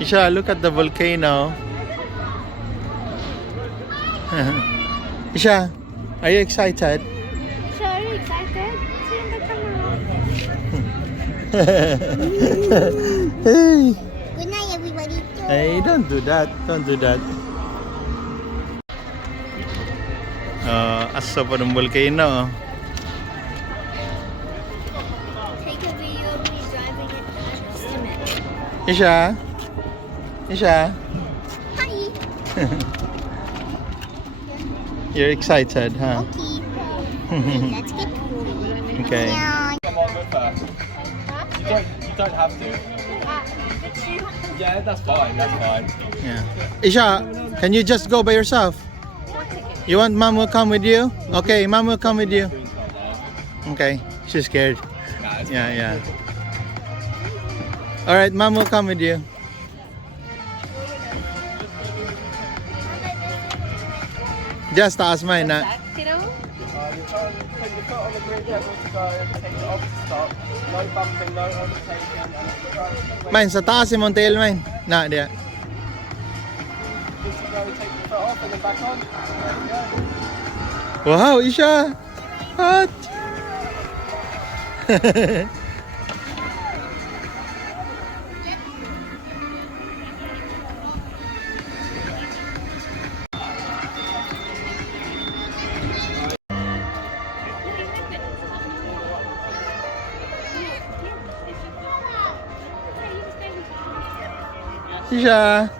Isha, look at the volcano. Isha, are you excited? Sure, are you excited? See in the camera. Hey, Good night, everybody. hey, don't do that. Don't do that. Asa pa ng volcano. Take a video of me driving it just a minute. Isha? Isha? Hi. You're excited, huh? Okay. Let's get going. Okay. Come on with her. You don't have to. Yeah, that's fine. That's fine. Yeah. Isha, can you just go by yourself? You want mom will come with you? Okay, mom will come with you. Okay, she's scared. Nah, it's Yeah, yeah. All right, mom will come with you. Just taas mo na. You're trying to put your foot on the brake pedal to go, take it off to stop. No bumping, no overtaking. Mine, sa taas si Montail, mine. Na, diya. Just to go, take your foot off and then back on. There you go. Wow, Isha! What? Isha!